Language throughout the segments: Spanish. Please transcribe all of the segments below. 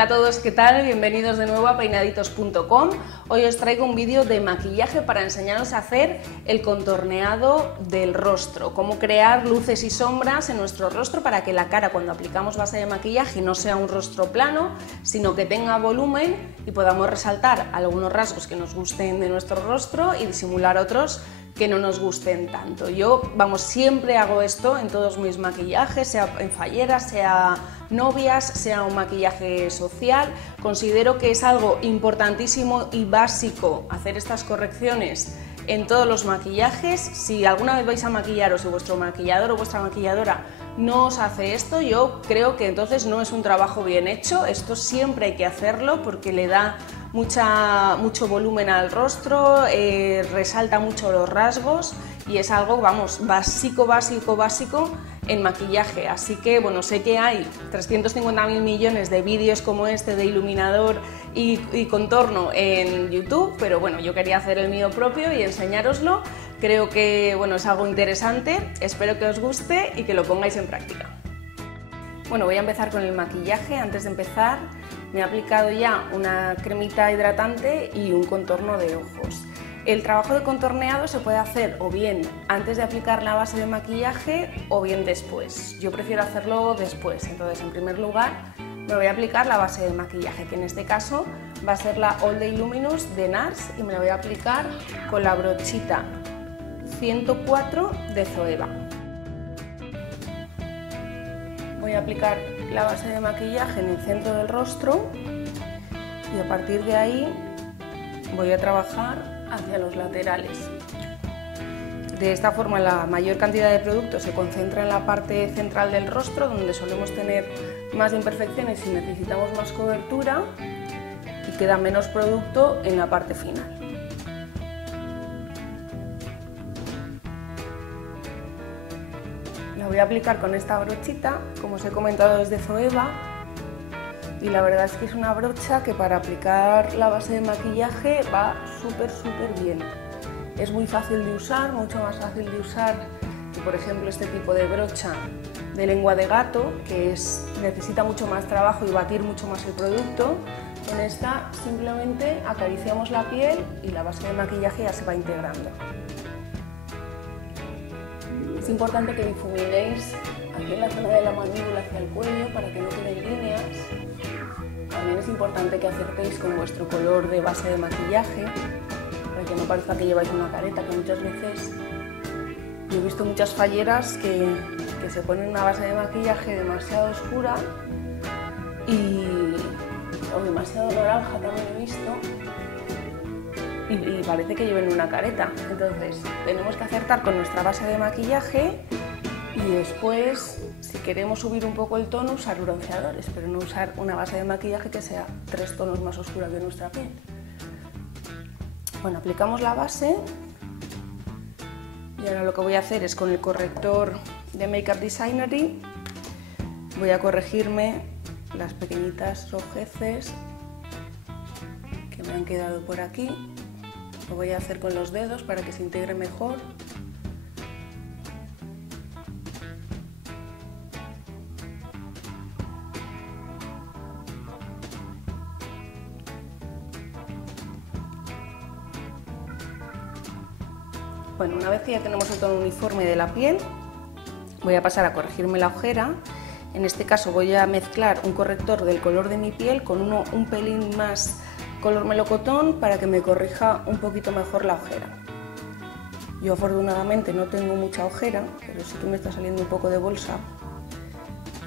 Hola a todos, ¿qué tal? Bienvenidos de nuevo a peinaditos.com. Hoy os traigo un vídeo de maquillaje para enseñaros a hacer el contorneado del rostro, cómo crear luces y sombras en nuestro rostro para que la cara, cuando aplicamos base de maquillaje, no sea un rostro plano, sino que tenga volumen y podamos resaltar algunos rasgos que nos gusten de nuestro rostro y disimular otros que no nos gusten tanto. Yo, siempre hago esto en todos mis maquillajes, sea en falleras, sea novias, sea un maquillaje social. Considero que es algo importantísimo y básico hacer estas correcciones en todos los maquillajes. Si alguna vez vais a maquillaros y vuestro maquillador o vuestra maquilladora no os hace esto, yo creo que entonces no es un trabajo bien hecho. Esto siempre hay que hacerlo porque le da mucho volumen al rostro, resalta mucho los rasgos y es algo, básico en maquillaje. Así que, bueno, sé que hay 350.000 millones de vídeos como este de iluminador y contorno en YouTube, pero bueno, yo quería hacer el mío propio y enseñároslo. Creo que, bueno, es algo interesante, espero que os guste y que lo pongáis en práctica. Bueno, voy a empezar con el maquillaje. Antes de empezar, me he aplicado ya una cremita hidratante y un contorno de ojos. El trabajo de contorneado se puede hacer o bien antes de aplicar la base de maquillaje o bien después. Yo prefiero hacerlo después, entonces en primer lugar me voy a aplicar la base de maquillaje, que en este caso va a ser la All Day Luminous de NARS y me la voy a aplicar con la brochita 104 de Zoeva. Voy a aplicar la base de maquillaje en el centro del rostro y a partir de ahí voy a trabajar hacia los laterales. De esta forma la mayor cantidad de producto se concentra en la parte central del rostro, donde solemos tener más imperfecciones y necesitamos más cobertura, y queda menos producto en la parte final. La voy a aplicar con esta brochita, como os he comentado, es de Zoeva, y la verdad es que es una brocha que para aplicar la base de maquillaje va súper bien. Es muy fácil de usar, mucho más fácil de usar que, por ejemplo, este tipo de brocha de lengua de gato, que necesita mucho más trabajo y batir mucho más el producto. Con esta simplemente acariciamos la piel y la base de maquillaje ya se va integrando. Es importante que difuminéis aquí en la zona de la mandíbula hacia el cuello para que no queden líneas. También es importante que acertéis con vuestro color de base de maquillaje para que no parezca que lleváis una careta, que muchas veces yo he visto muchas falleras que se ponen una base de maquillaje demasiado oscura o demasiado naranja, también he visto, y parece que lleven una careta. Entonces tenemos que acertar con nuestra base de maquillaje y después, si queremos subir un poco el tono, usar bronceadores, pero no usar una base de maquillaje que sea 3 tonos más oscura que nuestra piel. Bueno, aplicamos la base y ahora lo que voy a hacer es, con el corrector de Makeup Designery, voy a corregirme las pequeñitas rojeces que me han quedado por aquí. Lo voy a hacer con los dedos para que se integre mejor. Bueno, una vez que ya tenemos el tono uniforme de la piel, voy a pasar a corregirme la ojera. En este caso voy a mezclar un corrector del color de mi piel con un pelín más color melocotón para que me corrija un poquito mejor la ojera. Yo afortunadamente no tengo mucha ojera, pero sí que me está saliendo un poco de bolsa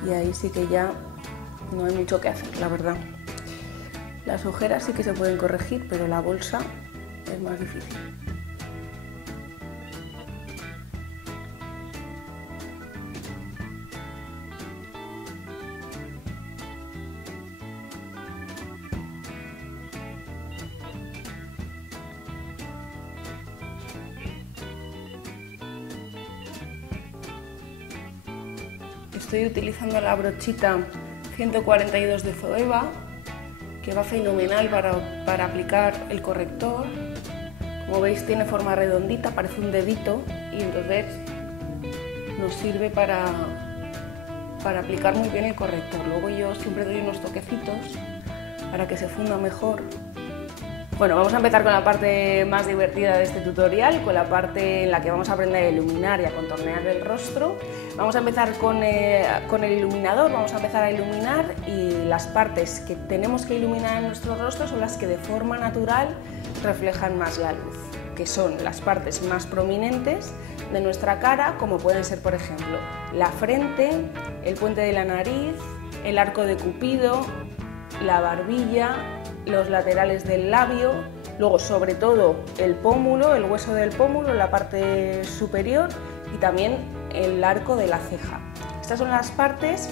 y ahí sí que ya no hay mucho que hacer, la verdad. Las ojeras sí que se pueden corregir, pero la bolsa es más difícil. Estoy utilizando la brochita 142 de Zoeva, que va fenomenal para aplicar el corrector. Como veis, tiene forma redondita, parece un dedito, y entonces nos sirve para aplicar muy bien el corrector. Luego yo siempre doy unos toquecitos para que se funda mejor. Bueno, vamos a empezar con la parte más divertida de este tutorial, con la parte en la que vamos a aprender a iluminar y a contornear el rostro. Vamos a empezar con el iluminador, vamos a empezar a iluminar y las partes que tenemos que iluminar en nuestro rostro son las que de forma natural reflejan más la luz, que son las partes más prominentes de nuestra cara, como pueden ser, por ejemplo, la frente, el puente de la nariz, el arco de Cupido, la barbilla, los laterales del labio, luego sobre todo el pómulo, el hueso del pómulo, la parte superior y también el arco de la ceja. Estas son las partes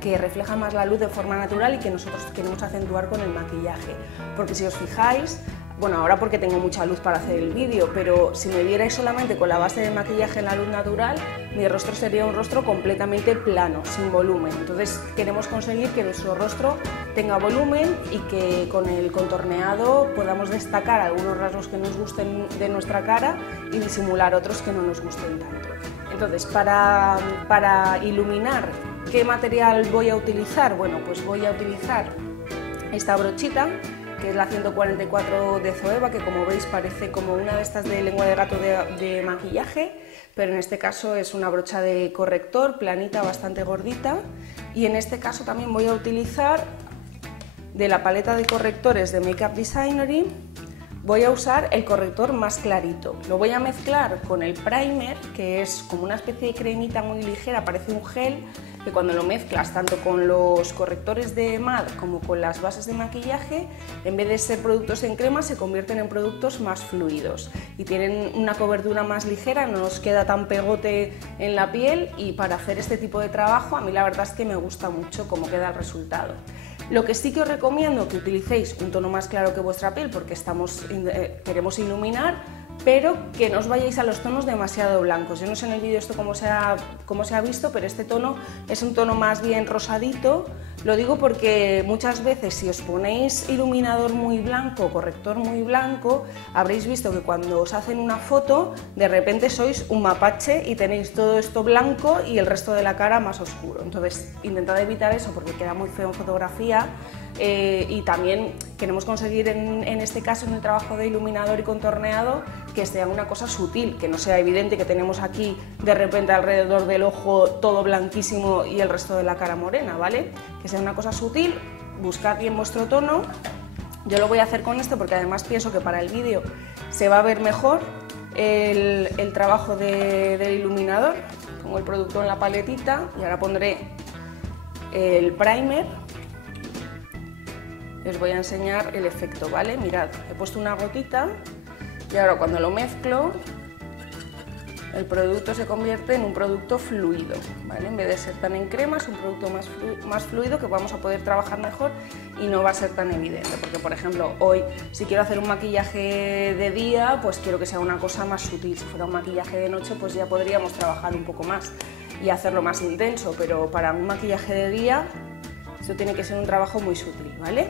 que reflejan más la luz de forma natural y que nosotros queremos acentuar con el maquillaje, porque si os fijáis, bueno, ahora porque tengo mucha luz para hacer el vídeo, pero si me vierais solamente con la base de maquillaje en la luz natural, mi rostro sería un rostro completamente plano, sin volumen. Entonces queremos conseguir que nuestro rostro tenga volumen y que con el contorneado podamos destacar algunos rasgos que nos gusten de nuestra cara y disimular otros que no nos gusten tanto. Entonces, para iluminar, ¿qué material voy a utilizar? Bueno, pues voy a utilizar esta brochita, que es la 144 de Zoeva, que como veis parece como una de estas de lengua de gato de maquillaje, pero en este caso es una brocha de corrector, planita, bastante gordita, y en este caso también voy a utilizar de la paleta de correctores de Makeup Designery, voy a usar el corrector más clarito. Lo voy a mezclar con el primer, que es como una especie de cremita muy ligera, parece un gel, que cuando lo mezclas tanto con los correctores de MAC como con las bases de maquillaje, en vez de ser productos en crema, se convierten en productos más fluidos y tienen una cobertura más ligera, no nos queda tan pegote en la piel, y para hacer este tipo de trabajo a mí la verdad es que me gusta mucho cómo queda el resultado. Lo que sí que os recomiendo que utilicéis un tono más claro que vuestra piel, porque queremos iluminar, pero que no os vayáis a los tonos demasiado blancos. Yo no sé en el vídeo esto cómo se ha visto, pero este tono es un tono más bien rosadito. Lo digo porque muchas veces si os ponéis iluminador muy blanco, corrector muy blanco, habréis visto que cuando os hacen una foto, de repente sois un mapache y tenéis todo esto blanco y el resto de la cara más oscuro. Entonces, intentad evitar eso porque queda muy feo en fotografía. Y también queremos conseguir en este caso, en el trabajo de iluminador y contorneado, que sea una cosa sutil, que no sea evidente que tenemos aquí de repente alrededor del ojo todo blanquísimo y el resto de la cara morena, ¿vale? Que sea una cosa sutil, buscad bien vuestro tono. Yo lo voy a hacer con esto porque además pienso que para el vídeo se va a ver mejor el trabajo del iluminador. Pongo el producto en la paletita y ahora pondré el primer. Os voy a enseñar el efecto, ¿vale? Mirad, he puesto una gotita y ahora cuando lo mezclo, el producto se convierte en un producto fluido, ¿vale? En vez de ser tan en crema, es un producto más fluido que vamos a poder trabajar mejor y no va a ser tan evidente, porque por ejemplo hoy si quiero hacer un maquillaje de día, pues quiero que sea una cosa más sutil. Si fuera un maquillaje de noche, pues ya podríamos trabajar un poco más y hacerlo más intenso, pero para un maquillaje de día esto tiene que ser un trabajo muy sutil, ¿vale?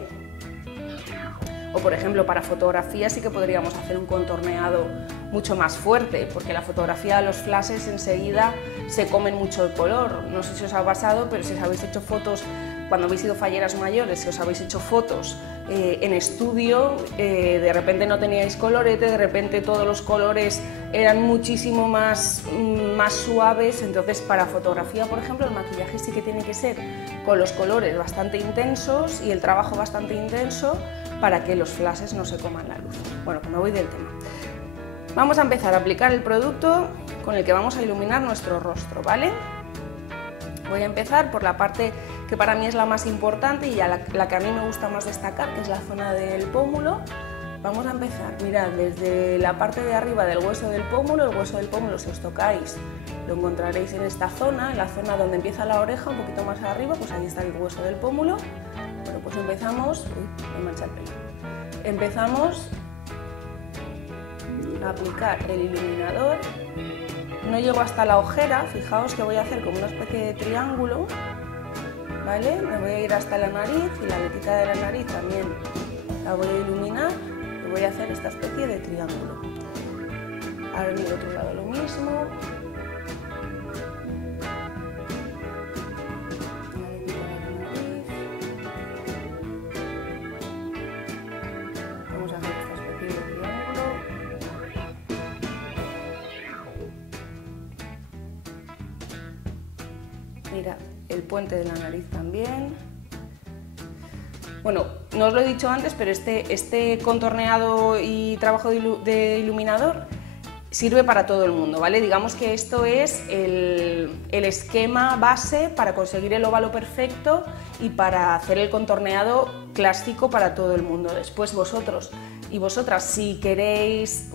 O por ejemplo para fotografía sí que podríamos hacer un contorneado mucho más fuerte, porque la fotografía, los flashes enseguida se comen mucho el color. No sé si os ha pasado, pero si os habéis hecho fotos cuando habéis sido falleras mayores, si os habéis hecho fotos en estudio, de repente no teníais colorete, de repente todos los colores eran muchísimo más suaves. Entonces para fotografía, por ejemplo, el maquillaje sí que tiene que ser con los colores bastante intensos y el trabajo bastante intenso para que los flashes no se coman la luz. Bueno, que me voy del tema. Vamos a empezar a aplicar el producto con el que vamos a iluminar nuestro rostro, ¿vale? Voy a empezar por la parte que para mí es la más importante y la que a mí me gusta más destacar, que es la zona del pómulo. Vamos a empezar, mirad, desde la parte de arriba del hueso del pómulo. El hueso del pómulo, si os tocáis, lo encontraréis en esta zona, en la zona donde empieza la oreja, un poquito más arriba, pues ahí está el hueso del pómulo. Bueno, pues empezamos, me mancha el pelo. Empezamos a aplicar el iluminador. No llego hasta la ojera, fijaos que voy a hacer como una especie de triángulo, ¿vale? Me voy a ir hasta la nariz y la aletita de la nariz también la voy a iluminar y voy a hacer esta especie de triángulo. Ahora en el otro lado lo mismo. La aletita de la nariz. Mirad, el puente de la nariz también. Bueno, no os lo he dicho antes, pero este contorneado y trabajo de iluminador sirve para todo el mundo, ¿vale? Digamos que esto es el esquema base para conseguir el óvalo perfecto y para hacer el contorneado clásico para todo el mundo. Después vosotros y vosotras, si queréis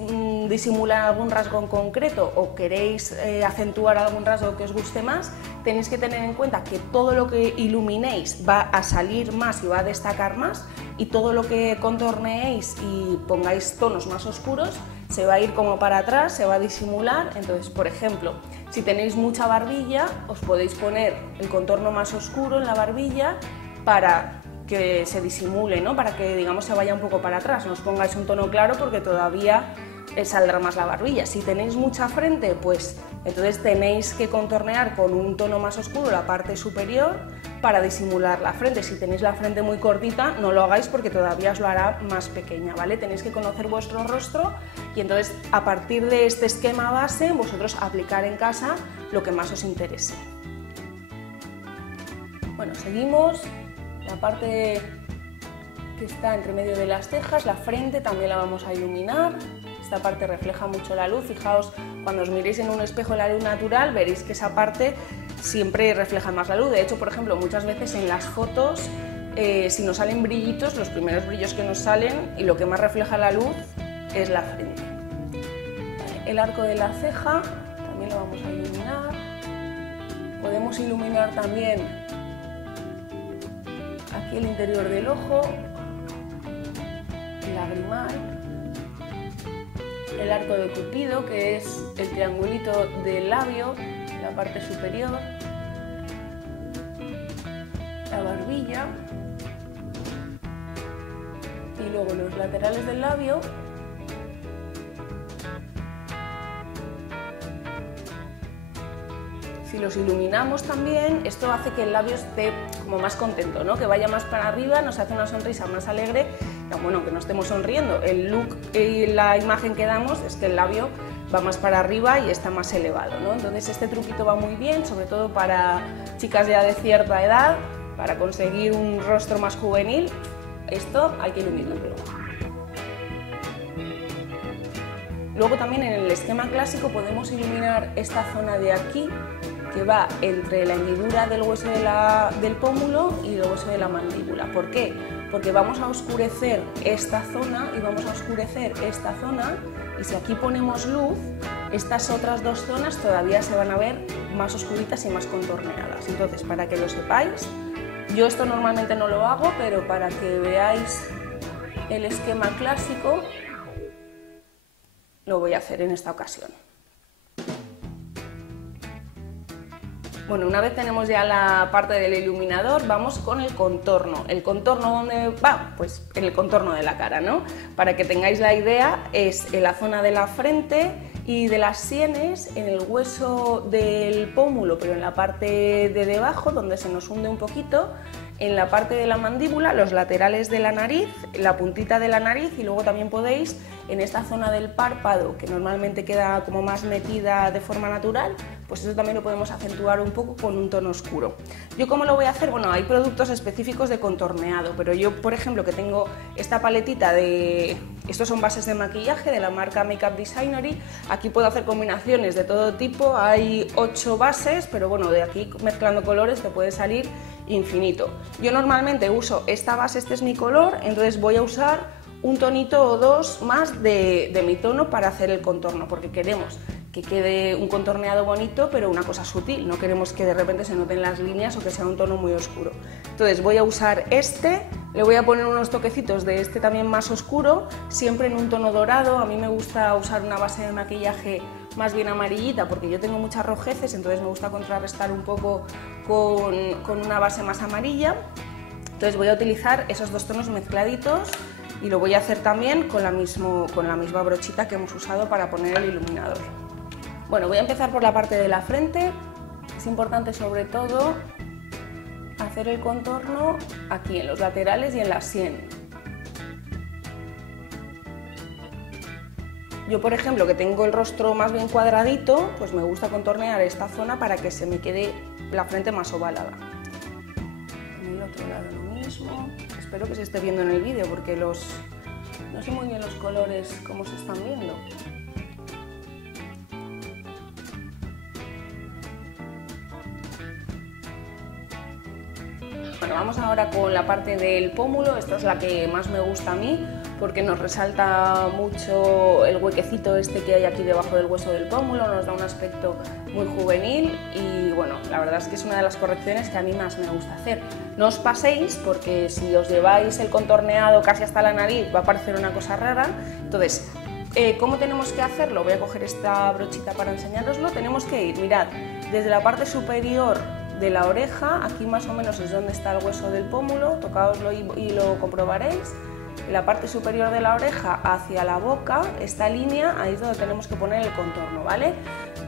disimular algún rasgo en concreto o queréis acentuar algún rasgo que os guste más, tenéis que tener en cuenta que todo lo que iluminéis va a salir más y va a destacar más, y todo lo que contorneéis y pongáis tonos más oscuros se va a ir como para atrás, se va a disimular. Entonces, por ejemplo, si tenéis mucha barbilla, os podéis poner el contorno más oscuro en la barbilla para que se disimule, ¿no? Para que, digamos, se vaya un poco para atrás, no os pongáis un tono claro porque todavía saldrá más la barbilla. Si tenéis mucha frente, pues entonces tenéis que contornear con un tono más oscuro la parte superior para disimular la frente. Si tenéis la frente muy cortita, no lo hagáis porque todavía os lo hará más pequeña, ¿vale? Tenéis que conocer vuestro rostro y entonces, a partir de este esquema base, vosotros aplicar en casa lo que más os interese. Bueno, seguimos. La parte que está entre medio de las cejas, la frente, también la vamos a iluminar. Esta parte refleja mucho la luz. Fijaos, cuando os miréis en un espejo de la luz natural, veréis que esa parte siempre refleja más la luz. De hecho, por ejemplo, muchas veces en las fotos, si nos salen brillitos, los primeros brillos que nos salen y lo que más refleja la luz es la frente. El arco de la ceja también lo vamos a iluminar. Podemos iluminar también aquí el interior del ojo, el lagrimal, el arco de Cupido, que es el triangulito del labio, la parte superior, la barbilla y luego los laterales del labio. Si los iluminamos también, esto hace que el labio esté como más contento, ¿no? Que vaya más para arriba, nos hace una sonrisa más alegre, bueno, que no estemos sonriendo. El look y la imagen que damos es que el labio va más para arriba y está más elevado, ¿no? Entonces este truquito va muy bien, sobre todo para chicas ya de cierta edad, para conseguir un rostro más juvenil. Esto hay que iluminarlo. Luego también en el esquema clásico podemos iluminar esta zona de aquí, que va entre la hendidura del hueso del pómulo y el hueso de la mandíbula. ¿Por qué? Porque vamos a oscurecer esta zona y vamos a oscurecer esta zona, y si aquí ponemos luz, estas otras dos zonas todavía se van a ver más oscuritas y más contorneadas. Entonces, para que lo sepáis, yo esto normalmente no lo hago, pero para que veáis el esquema clásico, lo voy a hacer en esta ocasión. Bueno, una vez tenemos ya la parte del iluminador, vamos con el contorno. ¿El contorno dónde va? Pues en el contorno de la cara, ¿no? Para que tengáis la idea, es en la zona de la frente y de las sienes, en el hueso del pómulo, pero en la parte de debajo, donde se nos hunde un poquito, en la parte de la mandíbula, los laterales de la nariz, la puntita de la nariz, y luego también podéis en esta zona del párpado, que normalmente queda como más metida de forma natural, pues eso también lo podemos acentuar un poco con un tono oscuro. ¿Yo cómo lo voy a hacer? Bueno, hay productos específicos de contorneado, pero yo, por ejemplo, que tengo esta paletita de... Estos son bases de maquillaje de la marca Makeup Designery. Aquí puedo hacer combinaciones de todo tipo, hay 8 bases, pero bueno, de aquí mezclando colores te puede salir infinito. Yo normalmente uso esta base, este es mi color, entonces voy a usar un tonito o dos más de mi tono para hacer el contorno, porque queremos que quede un contorneado bonito, pero una cosa sutil, no queremos que de repente se noten las líneas o que sea un tono muy oscuro. Entonces voy a usar este, le voy a poner unos toquecitos de este también más oscuro, siempre en un tono dorado. A mí me gusta usar una base de maquillaje más bien amarillita porque yo tengo muchas rojeces, entonces me gusta contrarrestar un poco con una base más amarilla. Entonces voy a utilizar esos dos tonos mezcladitos y lo voy a hacer también con la misma brochita que hemos usado para poner el iluminador. Bueno, voy a empezar por la parte de la frente. Es importante sobre todo hacer el contorno aquí en los laterales y en la sien. Yo, por ejemplo, que tengo el rostro más bien cuadradito, pues me gusta contornear esta zona para que se me quede la frente más ovalada. En el otro lado lo mismo. Espero que se esté viendo en el vídeo porque no sé muy bien los colores cómo se están viendo. Bueno, vamos ahora con la parte del pómulo. Esta es la que más me gusta a mí porque nos resalta mucho el huequecito este que hay aquí debajo del hueso del pómulo, nos da un aspecto muy juvenil y bueno, la verdad es que es una de las correcciones que a mí más me gusta hacer. No os paséis porque si os lleváis el contorneado casi hasta la nariz va a parecer una cosa rara. Entonces, ¿cómo tenemos que hacerlo? Voy a coger esta brochita para enseñároslo. Tenemos que ir, mirad, desde la parte superior de la oreja, aquí más o menos es donde está el hueso del pómulo, tocaoslo y lo comprobaréis. La parte superior de la oreja hacia la boca, esta línea, ahí es donde tenemos que poner el contorno, ¿vale?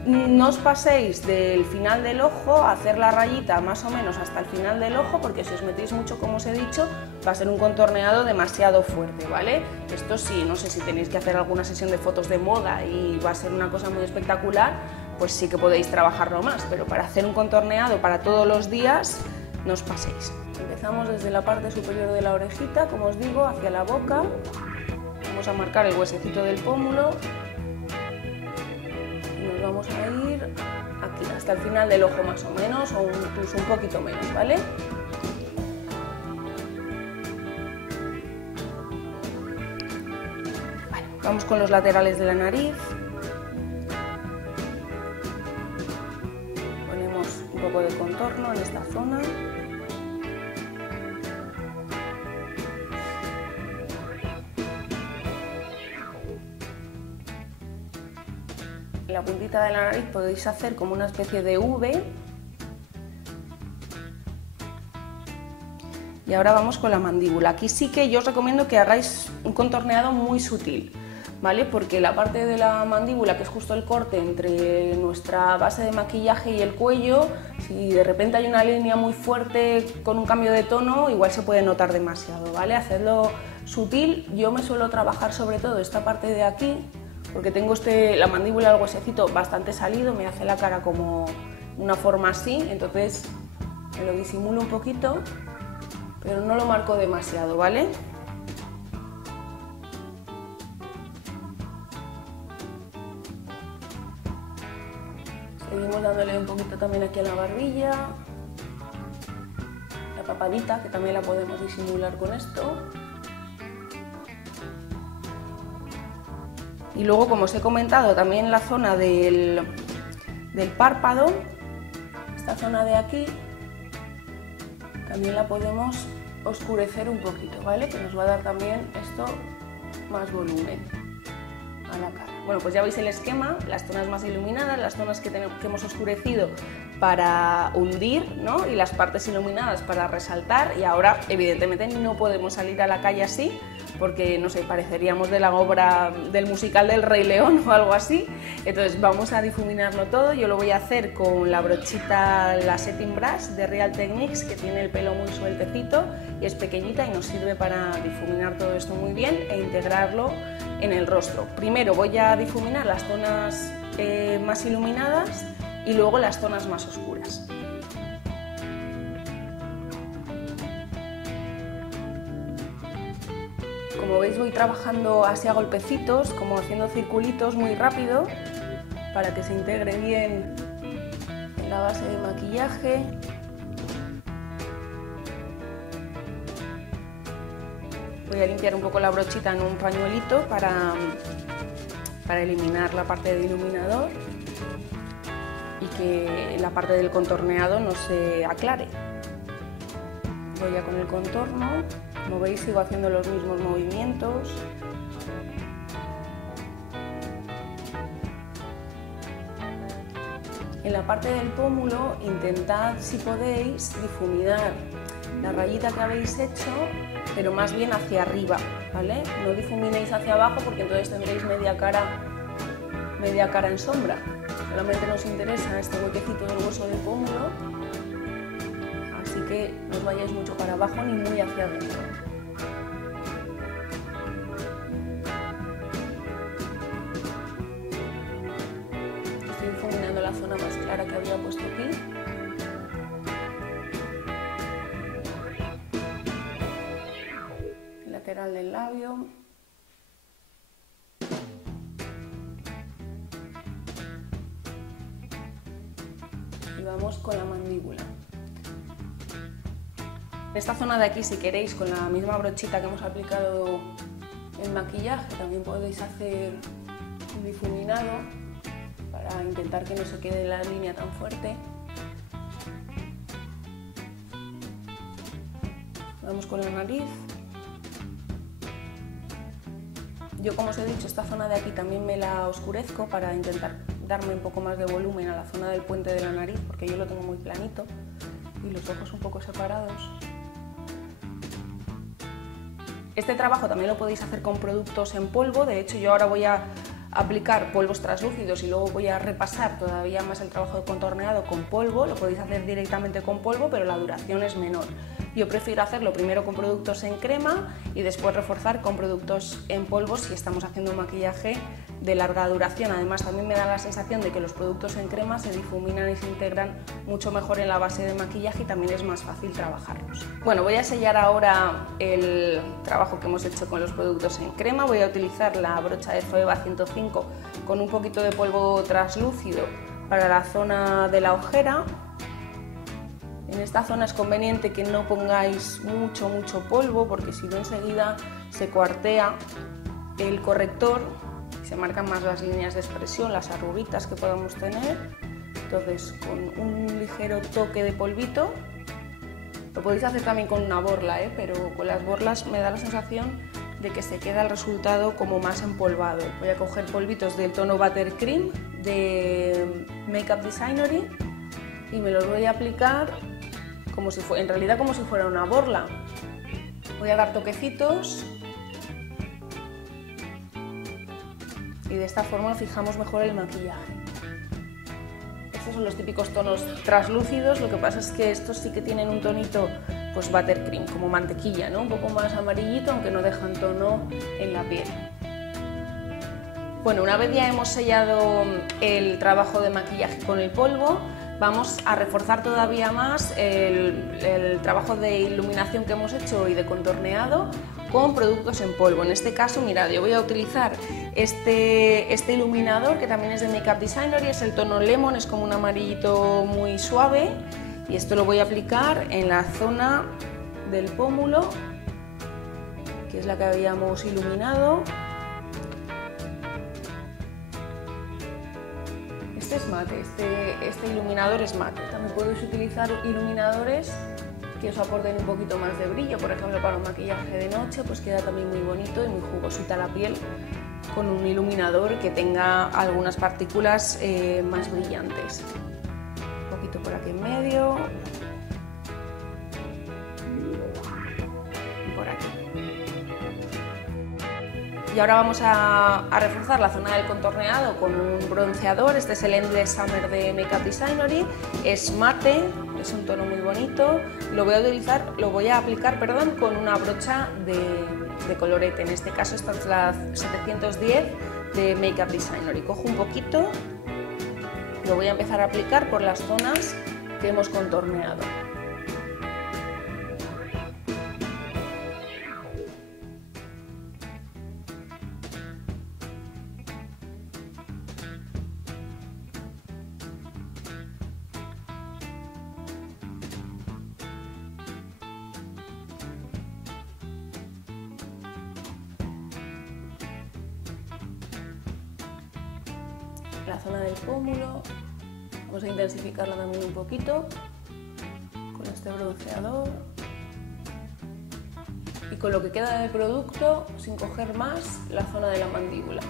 No os paséis del final del ojo a hacer la rayita más o menos hasta el final del ojo, porque si os metéis mucho, como os he dicho, va a ser un contorneado demasiado fuerte, ¿vale? Esto sí, no sé si tenéis que hacer alguna sesión de fotos de moda y va a ser una cosa muy espectacular, pues sí que podéis trabajarlo más, pero para hacer un contorneado para todos los días, no os paséis. Empezamos desde la parte superior de la orejita, como os digo, hacia la boca. Vamos a marcar el huesecito del pómulo y nos vamos a ir aquí, hasta el final del ojo más o menos, o incluso un poquito menos, ¿vale? Vale, vamos con los laterales de la nariz. Ponemos un poco de contorno en esta zona. En la puntita de la nariz podéis hacer como una especie de V. Y ahora vamos con la mandíbula. Aquí sí que yo os recomiendo que hagáis un contorneado muy sutil, ¿vale? Porque la parte de la mandíbula, que es justo el corte entre nuestra base de maquillaje y el cuello, si de repente hay una línea muy fuerte con un cambio de tono, igual se puede notar demasiado, ¿vale? Hacedlo sutil. Yo me suelo trabajar sobre todo esta parte de aquí, porque tengo la mandíbula, el huesecito bastante salido, me hace la cara como una forma así, entonces me lo disimulo un poquito, pero no lo marco demasiado, ¿vale? Seguimos dándole un poquito también aquí a la barbilla, la papadita, que también la podemos disimular con esto. Y luego, como os he comentado, también la zona del párpado, esta zona de aquí, también la podemos oscurecer un poquito, ¿vale? Que nos va a dar también esto más volumen a la cara. Bueno, pues ya veis el esquema, las zonas más iluminadas, las zonas que hemos oscurecido para hundir, ¿no? Y las partes iluminadas para resaltar, y ahora evidentemente no podemos salir a la calle así porque, no sé, pareceríamos de la obra del musical del Rey León o algo así. Entonces vamos a difuminarlo todo. Yo lo voy a hacer con la brochita, la Setting Brush de Real Techniques, que tiene el pelo muy sueltecito y es pequeñita y nos sirve para difuminar todo esto muy bien e integrarlo en el rostro. Primero voy a difuminar las zonas más iluminadas y luego las zonas más oscuras. Como veis, voy trabajando así a golpecitos, como haciendo circulitos muy rápido para que se integre bien en la base de maquillaje. Voy a limpiar un poco la brochita en un pañuelito para eliminar la parte del iluminador y que la parte del contorneado no se aclare. Voy ya con el contorno. Como veis, sigo haciendo los mismos movimientos. En la parte del pómulo, intentad, si podéis, difuminar la rayita que habéis hecho, pero más bien hacia arriba, ¿vale? No difuminéis hacia abajo porque entonces tendréis media cara en sombra. Solamente nos interesa este huequecito del hueso del pómulo, así que no os vayáis mucho para abajo ni muy hacia adentro. Estoy difuminando la zona más clara que había puesto aquí. vamos con la mandíbula. En esta zona de aquí, si queréis, con la misma brochita que hemos aplicado el maquillaje, también podéis hacer un difuminado para intentar que no se quede la línea tan fuerte. Vamos con la nariz. Yo, como os he dicho, esta zona de aquí también me la oscurezco para intentar darme un poco más de volumen a la zona del puente de la nariz, porque yo lo tengo muy planito y los ojos un poco separados. Este trabajo también lo podéis hacer con productos en polvo. De hecho, yo ahora voy a aplicar polvos translúcidos y luego voy a repasar todavía más el trabajo de contorneado con polvo. Lo podéis hacer directamente con polvo, pero la duración es menor. Yo prefiero hacerlo primero con productos en crema y después reforzar con productos en polvo si estamos haciendo un maquillaje de larga duración. Además, también me da la sensación de que los productos en crema se difuminan y se integran mucho mejor en la base de maquillaje y también es más fácil trabajarlos. Bueno, voy a sellar ahora el trabajo que hemos hecho con los productos en crema. Voy a utilizar la brocha de Zoeva 105 con un poquito de polvo translúcido para la zona de la ojera. En esta zona es conveniente que no pongáis mucho polvo, porque si no enseguida se cuartea el corrector, se marcan más las líneas de expresión, las arruguitas que podamos tener. Entonces, con un ligero toque de polvito, lo podéis hacer también con una borla, pero con las borlas me da la sensación de que se queda el resultado como más empolvado. Voy a coger polvitos del tono Buttercream de Makeup Designery y me los voy a aplicar como si en realidad como si fuera una borla. Voy a dar toquecitos y de esta forma fijamos mejor el maquillaje. Estos son los típicos tonos translúcidos, lo que pasa es que estos sí que tienen un tonito pues Buttercream, como mantequilla, ¿no? Un poco más amarillito, aunque no dejan tono en la piel. Bueno, una vez ya hemos sellado el trabajo de maquillaje con el polvo, vamos a reforzar todavía más el trabajo de iluminación que hemos hecho y de contorneado con productos en polvo. En este caso, mirad, yo voy a utilizar este iluminador que también es de Makeup Designery, es el tono Lemon, es como un amarillito muy suave y esto lo voy a aplicar en la zona del pómulo, que es la que habíamos iluminado. Este es mate, este iluminador es mate. También podéis utilizar iluminadores que os aporten un poquito más de brillo, por ejemplo para un maquillaje de noche, pues queda también muy bonito y muy jugosita la piel con un iluminador que tenga algunas partículas más brillantes. Un poquito por aquí en medio y por aquí. Y ahora vamos a reforzar la zona del contorneado con un bronceador. Este es el Endless Summer de Makeup Designery, es mate, es un tono muy bonito. Lo voy a aplicar con una brocha de colorete. En este caso esta es la 710 de Makeup Designery. Cojo un poquito, lo voy a empezar a aplicar por las zonas que hemos contorneado. La zona del pómulo, vamos a intensificarla también un poquito con este bronceador y con lo que queda del producto sin coger más la zona de la mandíbula.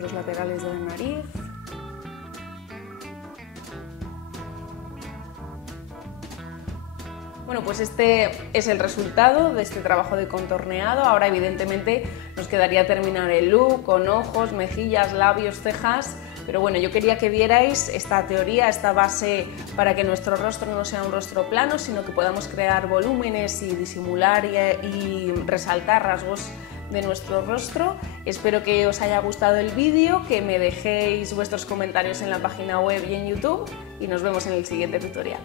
Los laterales de la nariz. Bueno, pues este es el resultado de este trabajo de contorneado. Ahora evidentemente nos quedaría terminar el look con ojos, mejillas, labios, cejas, pero bueno, yo quería que vierais esta teoría, esta base para que nuestro rostro no sea un rostro plano, sino que podamos crear volúmenes y disimular y resaltar rasgos de nuestro rostro. Espero que os haya gustado el vídeo, que me dejéis vuestros comentarios en la página web y en YouTube y nos vemos en el siguiente tutorial.